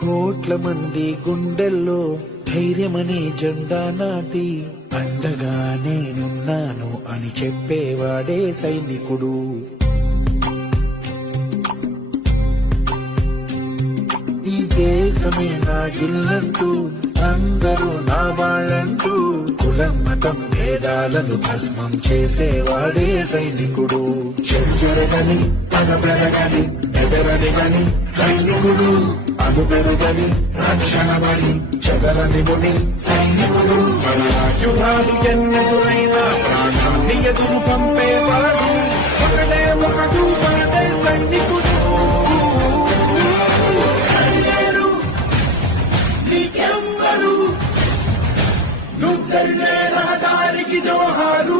కోట్ల మంది గుండెల్లో ధైర్యమనే జెండా నాటి అండగా నేనున్నాను అని చెప్పేవాడే సైనికుడు. ఈ దేశమే నా ఇల్లంటూ అందరూ నా వాళ్ళంటూ కులం మతం భేదాలను భస్మం చేసేవాడే సైనికుడు. చెడు జరగని పగ పెరగని ఎదరని గని సైనికుడు, అను పెరుగని రక్షణమని చెదరని ముని సైనికుడు. మన ఆయుధాలు ఎన్నెదురైనా ప్రాణాన్ని ఎదురు పంపేవాడు ఒకడే ఒకడు వాడే సైనికుడు. నువ్వెళ్ళే రహదారికి జోహారు.